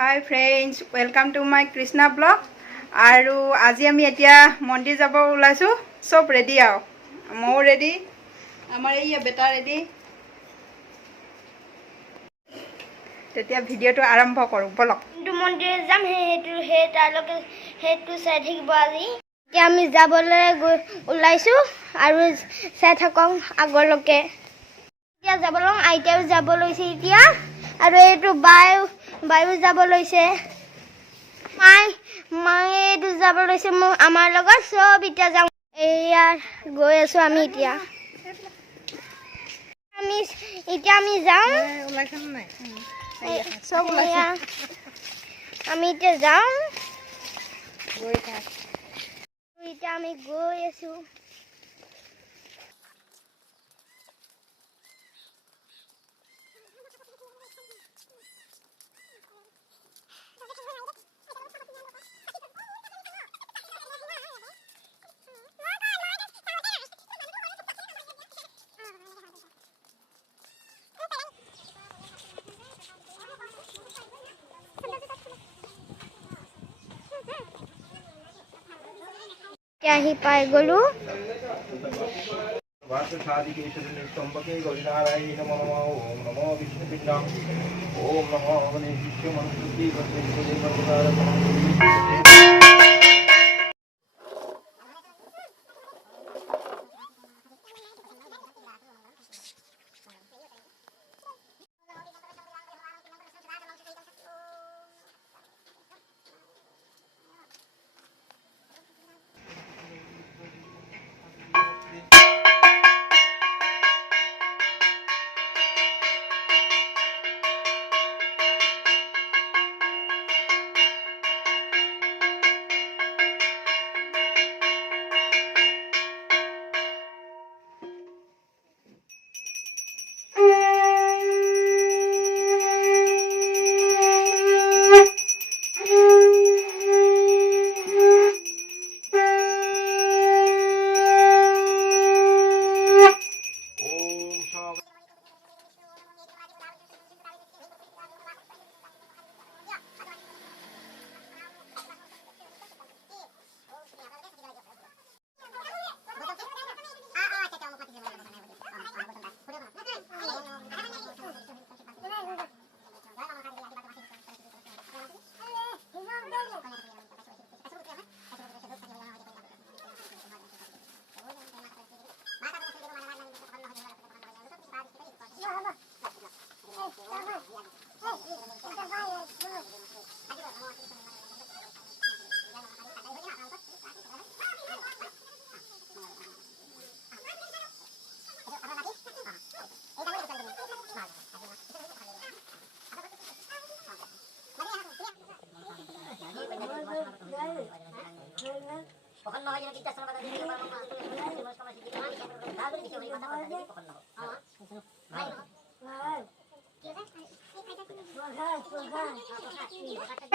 Hi friends, welcome to my Krishna blog. और आज आम मंदिर যাব ওলাইছো। सब रेडी आओ, मो रेडी, आमार ये बेटा रेडी। तेतिया भिडिओ आरम्भ करूँ बोलक। मंदिर जाम चाই থাকিব আজি। এতিয়া আমি যাবলৈ ওলাইছো আৰু চাই থাকক আগলৈকে। এতিয়া যাবলৈ আইতাও যাব লৈছে এতিয়া, আৰু এইটো বায়ু যাব লৈছে, মায়েটো যাব লৈছে আমাৰ লগত। সব এতিয়া যাম, এয়া গৈ আছো আমি। এতিয়া আমি যাম, সব আমি এতিয়া যাম। এতিয়া আমি গৈ আছো। क्या ही पाए गलू ओम नमो विष्णुपिंडाय ओम नमो गणेशाय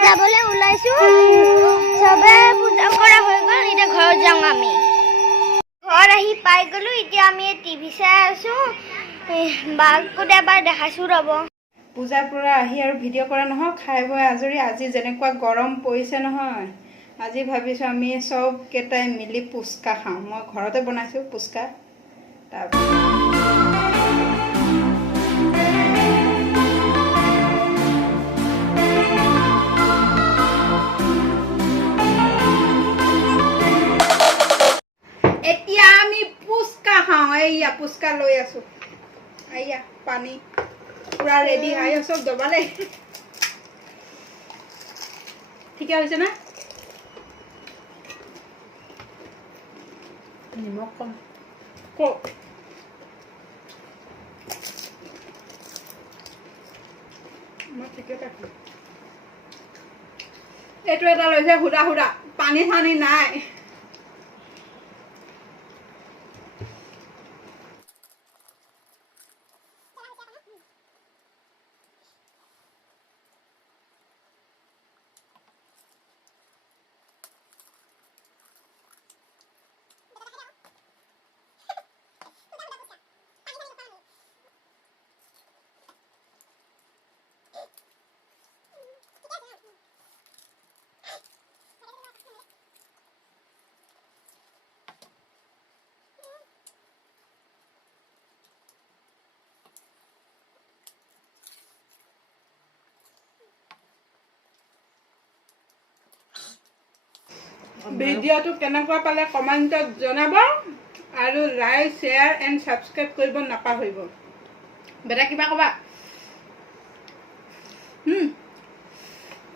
যাবলৈ ওলাইছো। সবে পূজা কৰা হৈ গ'ল, এতিয়া ঘৰত যাম আমি। ঘৰত আহি পাই গ'লো, এতিয়া আমি টিভি চাই আছো। বাঘকো এবাৰ দেখাইছো ৰ'ব। পূজাৰ পৰা আহি আৰু ভিডিঅ' কৰা নহয়, খাই বৈ আজৰি। আজি যেনেকুৱা গৰম পৰিছে নহয়, আজি ভাবিছোঁ আমি চব কেইটাই মিলি পুচকা খাওঁ। মই ঘৰতে বনাইছোঁ পুচকা। এতিয়া আমি পুচকা খাওঁ। এইয়া পুচকা লৈ আছো, এইয়া পানী পুৰা ৰেডি। আহি চব দবালে, ঠিকে হৈছে না? নিমখ কম কওক। মই ঠিকে থাকো। এইটো এটা লৈছে সুদা সুদা, পানী চানী নাই। ভিডিঅ'টো কেনেকুৱা পালে কমেণ্টত জনাব আৰু লাইক শ্বেয়াৰ এণ্ড ছাবস্ক্ৰাইব কৰিব নাপাহৰিব বেটা কিবা ক'বা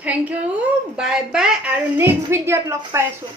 থেংক ইউ বাই বাই আৰু নেক্সট ভিডিঅ'ত লগ পাই আছোঁ